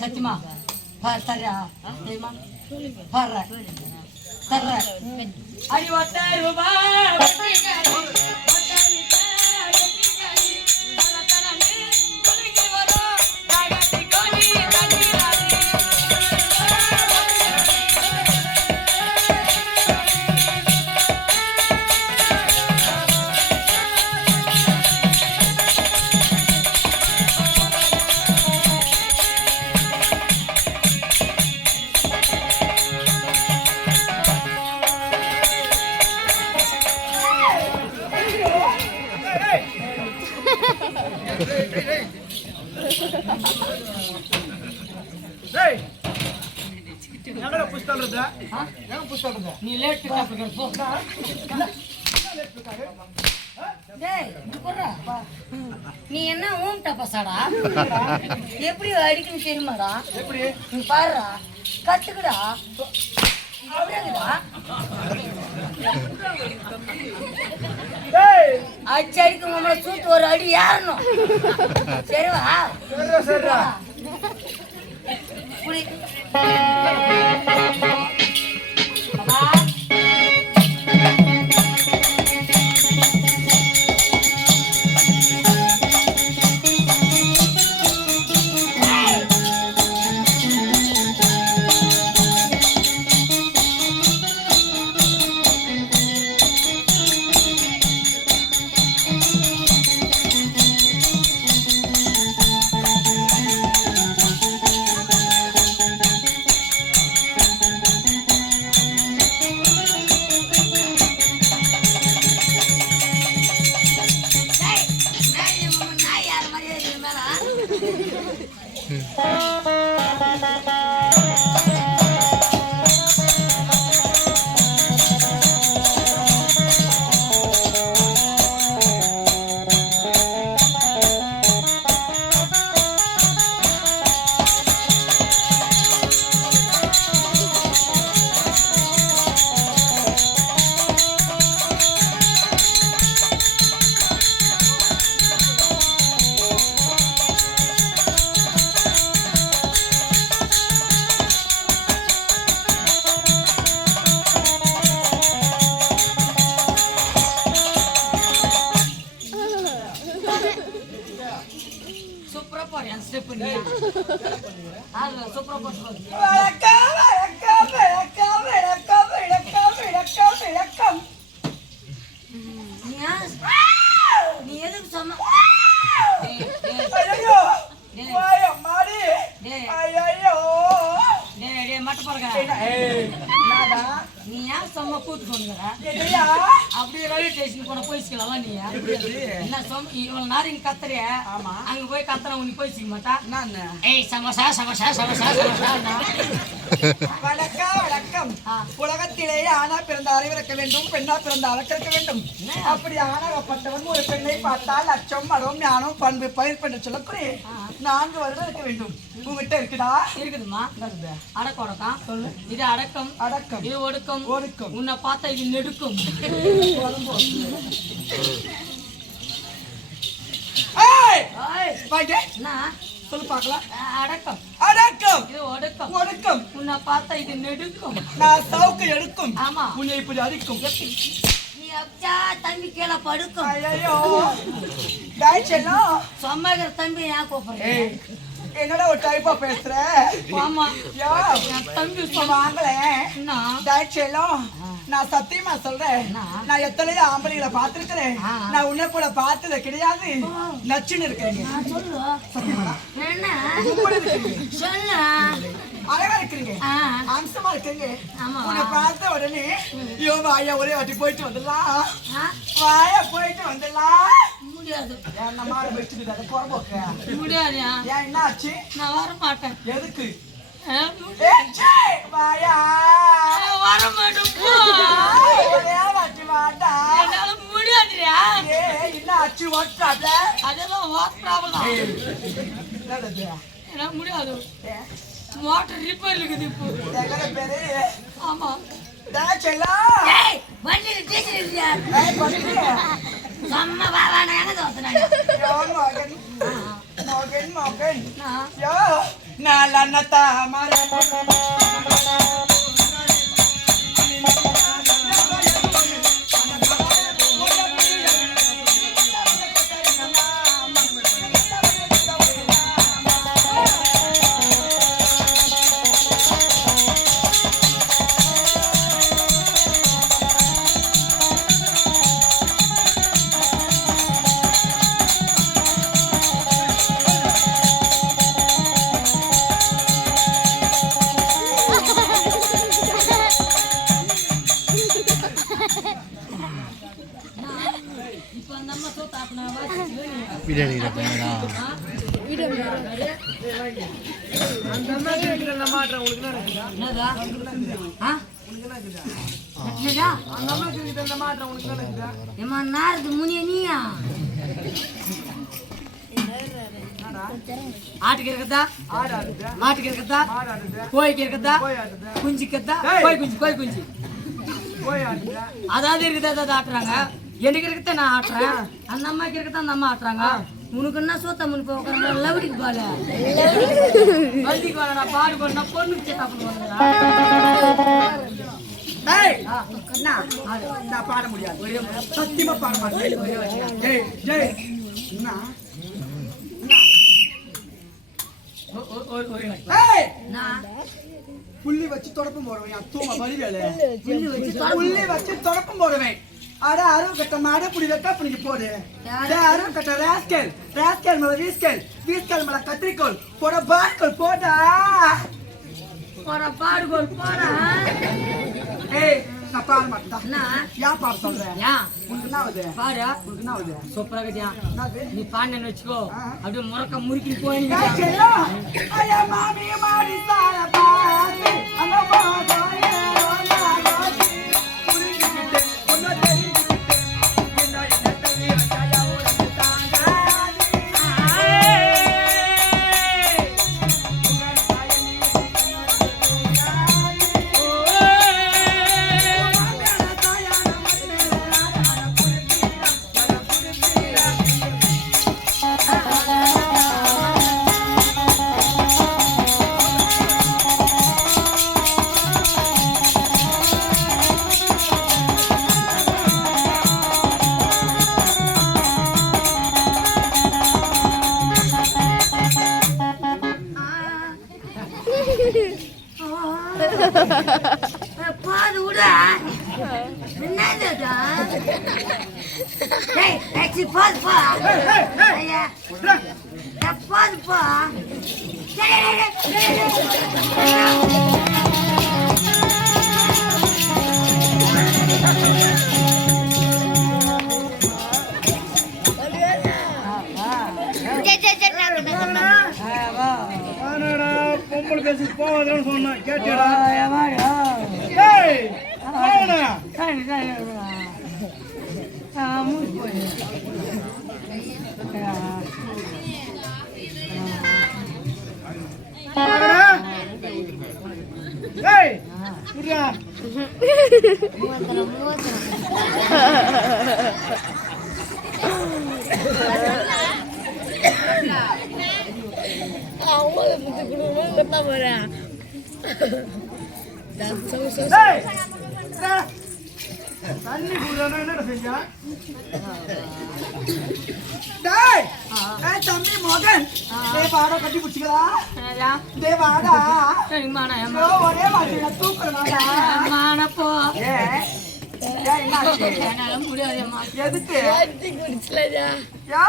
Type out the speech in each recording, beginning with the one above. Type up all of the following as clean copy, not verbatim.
சத்தியமா தர்றா தர்ற அடி ஒட்டாயிரம் ரூபாய் நீ லேட் நீ என்ன ஓம் டப்பாசாடா எப்படி அடிக்கணும் தெரியுமாடா எப்படி நீ பாருடா கத்துக்குடா அடிச்சு அடிக்கும் நம்மள தூத்து ஒரு அடி ஏறணும் சரிவா புடி அப்படியே ரயில்வே ஸ்டேஷன் போன போயிச்சுக்கலாம் நீ என்ன இவ்வளவு நேரம் நீ கத்துறிய அங்க போய் கத்துற நீ போயிச்சுக்க மாட்டா ஏய் சமோசா சமோசா சமோசா சமோசா வணக்கம் வணக்கம். உலகத்திலேயே ஆணா பிறந்த அறிவிறக்க வேண்டும், பெண்ணா பிறந்த அழக்கிருக்க வேண்டும். அப்படி ஆணாகப்பட்டவன் ஒரு பெண்ணை பார்த்தால் அச்சம், மரம், ஞானம், பண்பு, பயிர் பண்ண சொல்லக்கூடிய 4 வருடம் இருக்க வேண்டும். உங்ககிட்ட இருக்குதா? இருக்குதுமா. அடக்கம் அடக்கம் சொல்லு. இது அடக்கம் அடக்கம், இது ஒடுக்கம் ஒடுக்கம். உன்னை பார்த்தா இது நெடுக்கும். சொல்லு பார்க்கலாம். அடக்கம் அடக்கம், இது ஒடுக்கம் ஒடுக்கம். உன்னை பார்த்தா இது நெடுக்கும். நான் சவுக்கு எடுக்கும், ஆமா. உன்னை இப்படி அடிக்கும். நீ அப்சா தம்பி கீழே படுக்கும். ஐயோ டாய்ச்செல்லாம் சொம்மகிற தம்பி ஏன் கூப்பிடுறேன்? என்னடா ஒரு டைப்பா பேசுற? ஆமா யா தம்பி வாங்கல டாய்ச்செல்லாம். நான் சத்தியமா சொல்றேன், நான் எத்தனையோ ஆம்பளைகளை பார்த்திருக்கிறேன். நான் உன்னை கூட பார்த்தது கிடையாது. நச்சுன்னு இருக்கேங்க. சொல்லு. என்ன சொல்லு. அழகா இருக்கிறீங்க, அம்சமா இருக்கீங்க. உன்னை பார்த்த உடனே ஐயோ வாயா ஒரே வாட்டி போயிட்டு வந்துடலாம், வாயா போயிட்டு வந்துடலாம். முடியாது. என்ன மாடு வச்சுக்கிட்டு அதை புறம்போக்க முடியாது. ஏன் என்ன ஆச்சு? நான் வர மாட்டேன். எதுக்கு? வாயா வர மாட்டேன். என்னால முடியாதுயா. என்ன ஆச்சு? அதெல்லாம் என்னால முடியாது. மோட்டர் ரிப்பேர் இருக்குது இப்போ. ஆமா வண்டியில் டீச்சர் இல்லையா? செம்ம வாவான எனக்கு தோத்துனாங்க. ஆட்டுக்கு இருக்கதா, மாட்டுக்கு இருக்கதா, கோழிக்கு இருக்கதா, குஞ்சுக்கு இருக்கதா, கோழி குஞ்சு அதாவது இருக்குதா, அதாவது ஆட்டுறாங்க. எனக்கு இருக்கத்த நான் ஆட்டுறேன், அந்த அம்மாக்கு இருக்கத்தான் அந்த அம்மா ஆட்டுறாங்க. உனக்கு என்ன சோத்த முன் போக்குறாங்க? லவடிக்கு போல வண்டிக்கு போலடா, பாடு போனா பொண்ணுக்கு சேட்டா பண்ணுவாங்க. நான் பாட முடியாது, சத்தியமா பாட மாட்டேன். புள்ளி வச்சு தொடப்பம் போடுவேன். தூங்க வழிவேலை புள்ளி வச்சு தொடப்பம் போடுவேன். அட அருவ கட்ட மாட புடி வைக்க புடிக்க போடு. அருவ கட்ட ராஸ்கல் மேல வீஸ்கல் மேல கத்திரிக்கோள் போட பாட்கோள் போடா. போற பாடுகோள் போற. ஏய் நான் பாட மாட்டேன். ஏன் பாட சொல்றேன்? உனக்கு என்ன ஆகுது? பாரு. உனக்கு என்ன ஆகுது? சூப்பரா கட்டியா நீ பாண்டன்னு வச்சுக்கோ. அப்படியே முறக்க முறுக்கி போய் மாமி மாடி சார பாத்து அந்த பாது விட என்னடா? டேய் டாக்ஸி பாது பா. ஐயா பாது பா. பொம்பளை பேசி போவாதன்னு சொன்னேன் கேட்டியடா ஏமாடா ஏய் போடா சரி சரி மூச்சு போய் ஏய் புரியா தண்ணி குடினா என்ன செஞ்சா டேய் ஏய் தம்பி மகன் டேய் பாட கட்டி புடிச்சுக்கடா டேய் வாடா சரிமான ஓ ஒரே வாடில தூக்குறடா மானப்போ ஏய் என்னாச்சு என்னால முடியாதேம்மா எதுக்கு கட்டி குடிச்சலடா யோ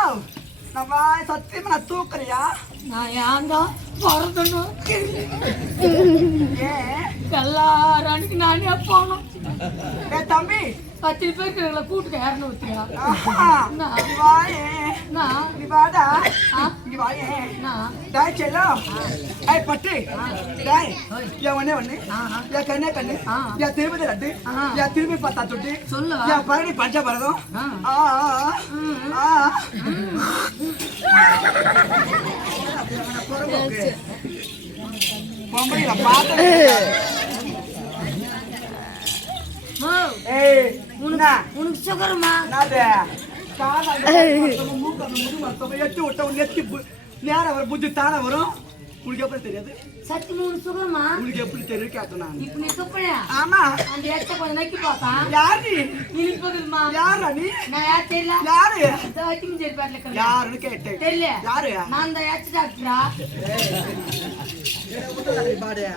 நம்ம சத்தியமா நான் தூக்குறியா நான் ஏன்டா வரதுன்னு ஏன் எல்லாரும் அன்னைக்கு நானே போனோம் ஏய் தம்பி 10 பேருக்கு எங்களை கூட்டுக்கு யாருன்னு ஊத்துறா நீ வாயே நான் நீ வாடா நீ வாயே நான் டேய் செல்லம் ஏய் பட்டி டேய் யா வண்ணே வண்ணே யா கண்ணே கண்ணே யா திரும்பி லட்டு யா திரும்பி பத்தா தொட்டி சொல்லுவா யா பழனி பஞ்ச பரதம் பொம்பளைல பாத்து ஏய் உனக்கு சுகருமா நாதே கால மூக்க முடி மத்தம் எட்டு விட்ட நெத்தி நேரா வர புத்தி தான வரும் உங்களுக்கு எப்படி தெரியாது சத்தி மூணு சுகருமா உங்களுக்கு எப்படி தெரியும் கேட்டேன் நான் இப்ப நீ துப்பையா ஆமா அந்த எச்ச கொஞ்சம் நக்கி பாப்பா யார் நீ இனிப்பதுமா யாரா நீ நான் யார் தெரியல யாரு வச்சும் சரி பாட்டில யாருன்னு கேட்டேன் தெரியல யாரு நான் தான் எச்ச டாக்டரா பாடு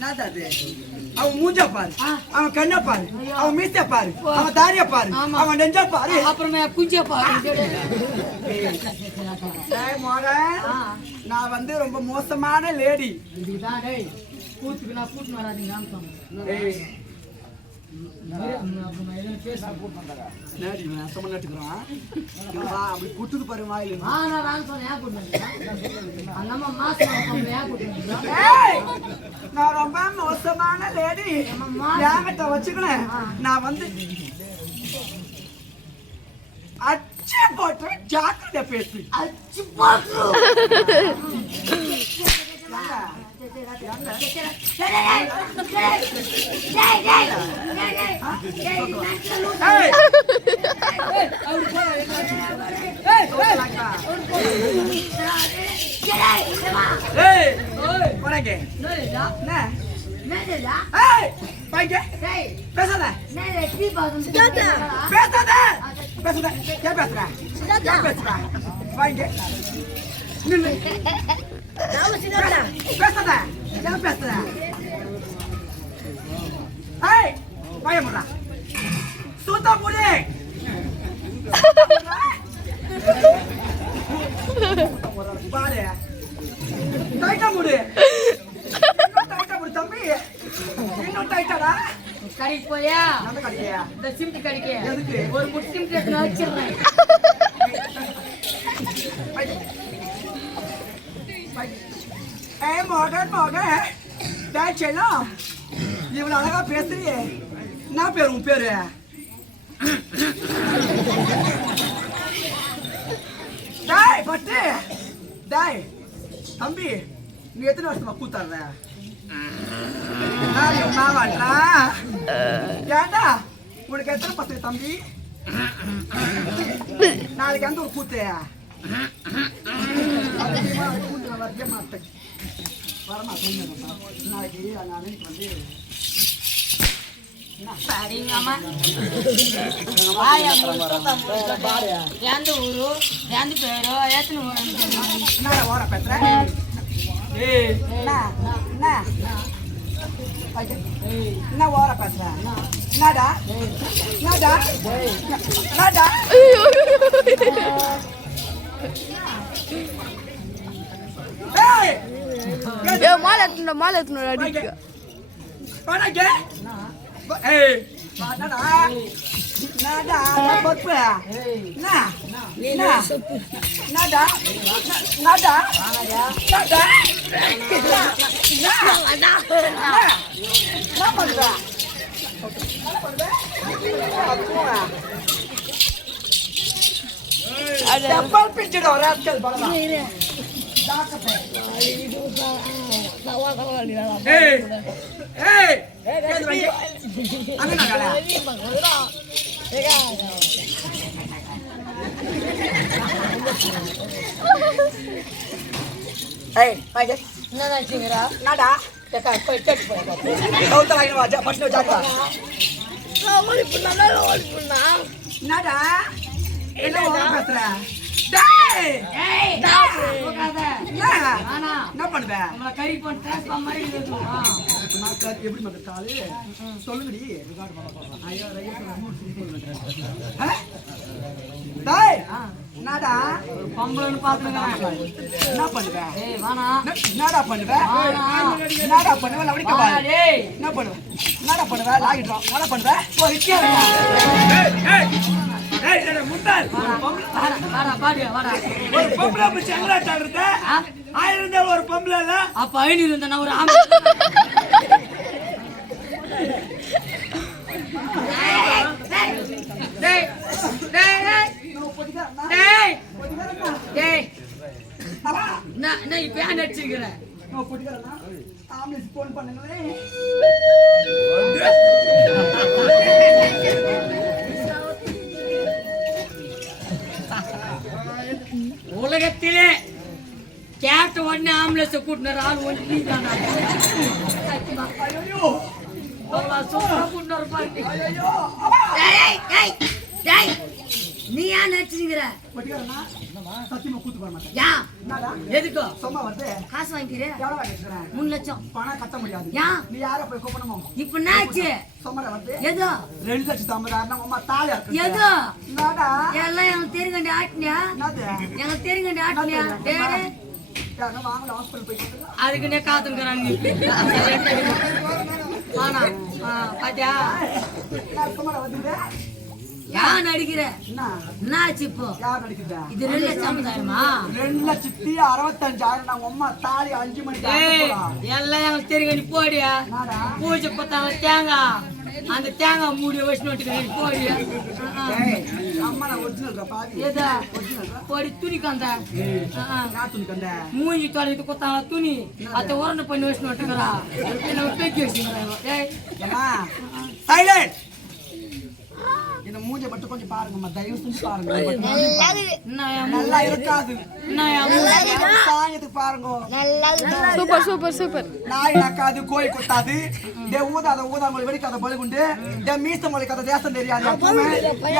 என்னது அவன் மூஞ்ச பாரு அவன் கண்ண பாரு அவன் மீச பாரு அவன் தாரிய பாரு அவன் நெஞ்ச பாரு அப்புறமே குஞ்ச பாரு நான் வந்து ரொம்ப மோசமான லேடி இதுதான் டேய் கூத்துக்கு நான் கூட்டு வராதீங்கன்னு சொன்னேன் அப்படி குட்டுக்கு பாரு வாயில நான் ரொம்ப மோசமான லேடி என்கிட்ட வச்சுக்கணும் நான் வந்து அச்சு போட்டு ஜாக்கிரதை பேசு அச்சு போட்டு சுத்த புடி பாரு டைட்டா முடி டைட்டா முடி தம்பி இன்னும் டைட்டாடா கடைக்கு போயா அந்த கடையா இந்த சிம்டி கடைக்கு எதுக்கு ஒரு முட்டு சிம்டி எடுத்து வச்சிடுறேன் ஏய் மகன் மகன் டேய் செல்லம் இவ்வளவு அழகா பேசுறியே என்ன பேரு உன் பேரு டேய் பட்டு டேய் தம்பி நீ எத்தனை வருஷமா கூத்தாடுற மாவான்றா ஏண்டா உனக்கு எத்தனை பசங்க தம்பி நாளைக்கு எந்த ஒரு கூத்து வரவே மாட்டேன் வரமாட்டேன் நாளைக்கு நான் வந்து சரிங்கம்மா எந்த ஊரு எந்த பேரோ எத்தனை ஊரு என்ன ஓர பேசுறேன் என்ன ஓர பேசுறேன் என்னடா என்னடா என்னடா மாலை எத்தனோட அடிக்க பணக்கே ஏய் செப்பல் பிடிச்சிடும் ராஸ்கல் பரவா என்ன பண்ணுவேன் கறி பண்ண எப்படி மக்கள் காலு சொல்லுங்கடி என்னடா பொம்பளைன்னு பாத்துக்கிறேன் என்ன பண்ணுவேன் வானா என்னடா பண்ணுவேன் என்னடா பண்ணுவேன் என்ன பண்ணுவேன் என்னடா பண்ணுவேன் லாகிட்டோம் என்ன பண்ணுவேன் ஒரு பொம்பளை பிடிச்சி எங்கடா இருந்த 1000 ஒரு பொம்பளை இல்ல அப்ப 500 இருந்தா ஒரு இப்ப ஏன் நடிச்சிருக்கிறேன் போன் பண்ணுங்களேன் உலகத்திலே கேட்ட உடனே ஆம்புலன்ஸ் கூட்டினார் ஆள் ஒன்று நீ தானா நீ ஏன் நடிச்சிருக்கிற சத்தியமா கூத்து போட மாட்டேன் யா எதுக்கோ சும்மா வந்து காசு வாங்கிக்கிறேன் எவ்வளவு வாங்கிக்கிறேன் 3 லட்சம் பணம் கட்ட முடியாது யா நீ யார போய் கூப்பிடணுமோ இப்ப என்னாச்சு சும்மா வந்து ஏதோ 2,50,000 அம்மா தாலி இருக்கு ஏதோ என்னடா எல்லாம் எனக்கு தெரியுங்கண்டி ஆட்டினியா என்னது எனக்கு தெரியுங்கண்டி ஆட்டினியா டேய் யாரோ வாங்க ஹாஸ்பிடல் போயிட்டு அதுக்குன்னே காத்துக்கிறாங்க ஆனா பாத்தியா சும்மா வந்து யார் நடிக்கிற என்ன என்னாச்சு இப்போ யார் நடிக்கிறா இது 2,50,000 2,65,000 நான் அம்மா தாலி 5 மணிக்கு எல்லாம் எனக்கு தெரியும் நீ போடியா பூஜை பார்த்தாங்க தேங்காய் அந்த தேங்காய் மூடிய வச்சு போடியா அம்மா நான் ஒரிஜினல் பாதி ஏதா போடி துணி கந்த துணி கந்த மூஞ்சி தொலைத்து கொடுத்தாங்க துணி அதை உரண்டை பண்ணி வச்சு நட்டுக்கிறா என்ன பேக்கி வச்சுக்கிறா சைலண்ட் இந்த மூஞ்சை மட்டும் கொஞ்சம் பாருங்கம்மா தயவு செஞ்சு பாருங்க நல்லா இருக்காது சாயத்துக்கு பாருங்க சூப்பர் சூப்பர் சூப்பர் நாய் நக்காது கோழி கொத்தாது ஊதாத ஊதாமொழி வெடிக்காத பழுகுண்டு மீச மொழி கதை தேசம் தெரியாது எப்பவுமே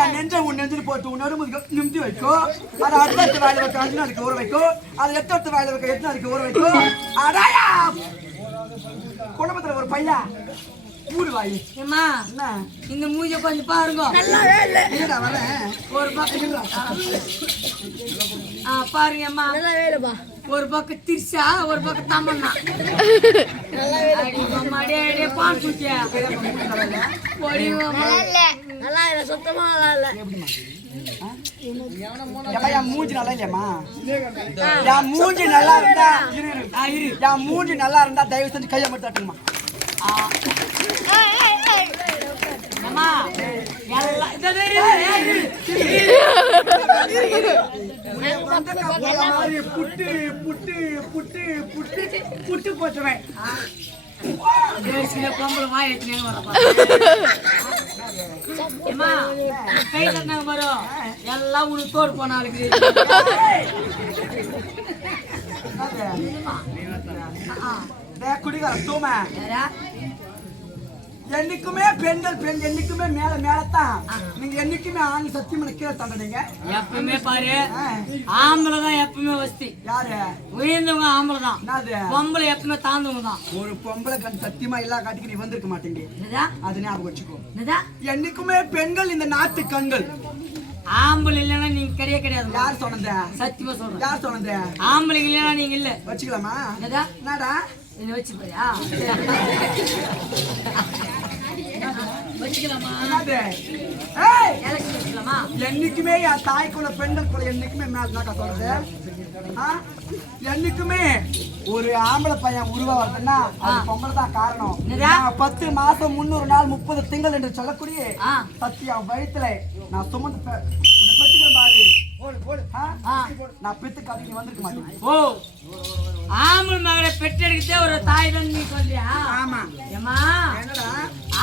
என் நெஞ்ச உன் நெஞ்சில் போட்டு உன் நடுமுக நிமித்தி வைக்கும் அதை அடுத்த வாயில வைக்க 5 நாளைக்கு ஊற வைக்கும் அது 8 வாயில வைக்க 8 நாளைக்கு ஊற வைக்கும் அடாயா குடும்பத்துல ஒரு பையன் ஊரு வாயி ஏமா இந்த மூஞ்ச கொஞ்சம் பாருங்க ஒரு பக்கம் பாருங்க அம்மா ஒரு பக்கம் திரிசா ஒரு பக்கம் தமன்னா பான் குட்டியா சுத்தமா மூஞ்சி நல்லா இல்லையம்மா என் மூஞ்சி நல்லா இருந்தா என் மூஞ்சி நல்லா இருந்தா தயவு செஞ்சு கையை மட்டும் தட்டுங்கம்மா புட்டு புட்டு புட்டு புட்டு புட்டு போட்டுவேன் பொம்பளை வாய் கை தட்டினாங்க வரும் எல்லாம் உனக்கு தோடு போனாலுக்கு குடிகார தூமை என்னைக்குமே பெண்கள் என்னைக்குமே மேல மேலத்தான் நீங்க என்னைக்குமே ஆண் சத்தியமான கீழே தண்டனீங்க எப்பவுமே பாரு ஆம்பளை தான் எப்பவுமே வசதி யாரு உயர்ந்தவங்க ஆம்பளை தான் பொம்பளை எப்பவுமே தாழ்ந்தவங்க தான் ஒரு பொம்பளை கண் சத்தியமா எல்லா காட்டுக்கு நீ வந்திருக்க மாட்டீங்க அது ஞாபகம் வச்சுக்கோ என்னைக்குமே பெண்கள் இந்த நாட்டு கண்கள் ஆம்பளை இல்லைன்னா நீங்க கிடையாது யார் சொன்னத சத்தியமா சொல்றேன் யார் சொன்னத ஆம்பளை இல்லைன்னா நீங்க இல்ல வச்சுக்கலாமா என்னடா இதை வச்சு போயா வச்சுக்கலாமா? என்னது? ஏய், எலெக்ஷன் வச்சுக்கலாமா? என்னைக்குமே என் தாய்க்குள்ள பெண்கள் கூட என்னைக்குமே மேல சொல்றது ஆ? என்னைக்குமே ஒரு ஆம்பளை பையன் உருவாகிறதுன்னா அது பொம்பளை தான் காரணம். என்னதா? நான் 10 மாசம் 300 நாள் 30 திங்கள் என்று சொல்லக்கூடிய ஆ. சத்தியா வயித்துல நான் சுமந்து உன்னை பெற்றுக்கிறேன் பாரு. ஆ? நான் பெத்து காட்டி வந்திருக்க மாட்டேன். ஓ, ஆம்பள் மகளை பெற்றெடுக்கதே ஒரு தாய் தான் நீ சொல்லியா? ஆமா. ஏமா, என்னடா?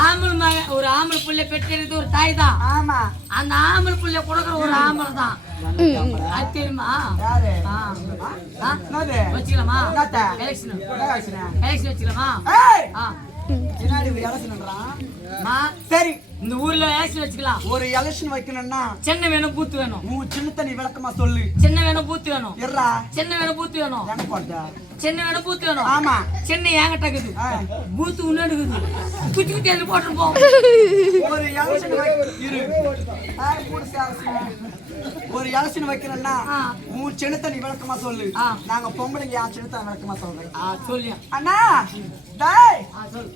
ஆம்பள் மக ஒரு ஆம்பள் புள்ளை பெற்றெடுக்கிறது ஒரு தாய் தான். ஆமா. அந்த ஆம்பள் புள்ளை கொடுக்குற ஒரு ஆம்பள் தான். அது தெரியுமா? யாரு? ஆ. ஆ? என்னது? வச்சுக்கலாமா? என்னத்த? எலெக்ஷன் என்ன வயசுன? எலெக்ஷன் வச்சுக்கலாமா? ஏய், ஆ. என்னடி ஒரு எலெக்ஷன்ன்றான்? அம்மா, சரி, இந்த ஊர்ல எலெக்ஷன் வச்சுக்கலாம். ஒரு எலெக்ஷன் வைக்கணும்னா சென்னை வேணும், பூத்து வேணும். உன் சின்ன தண்ணி விளக்கமா சொல்லு. சென்னை வேணும், பூத்து வேணும். எர்ரா, சென்னை வேணும், பூத்து வேணும். எங்க போட்ட? சென்னை வேணும், பூத்து வேணும். ஆமா. சென்னை ஏங்கிட்ட இருக்குது, ஆ. பூத்து உன்னோடு இருக்குது. குச்சி குச்சி எழுதி போட்டுருப்போம். ஒரு எலெக்ஷன் இரு. ஒரு எலெக்ஷன் வைக்கணும்னா ஆ. உன் சின்ன தண்ணி விளக்கமா சொல்லு. ஆ. நாங்க பொம்பளைங்க என் சின்ன தண்ணி விளக்கமா சொல்றேன். சொல்லியா? அண்ணா, டேய், சொல்லு.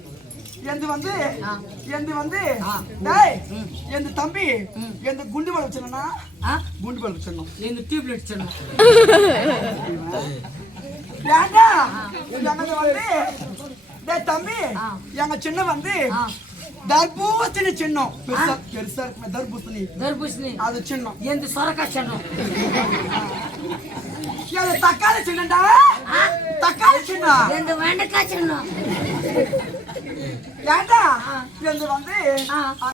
எந்து வந்து ஆ. எந்து வந்து ஆ. டேய், எந்த தம்பி எந்த குண்டு பல் வச்சிருந்தா ஆ? குண்டு பல் வச்சிருந்தோம். இந்த டியூப்லைட் சொன்னோம். ஏண்டா எங்க வந்து டேய் தம்பி, ஆ. எங்க சின்ன வந்து ஆ. தர்பூசணி சின்னம். பெருசா பெருசா இருக்குமே தர்பூசணி, தர்பூசணி. அது சின்னம். எந்த சொரக்காய் சொன்னோம். அது தக்காளி சின்னம்டா. தக்காளி சின்னம். எந்த வெண்டைக்காய் சொன்னோம். ஏண்டா எந்த வந்து ஆ.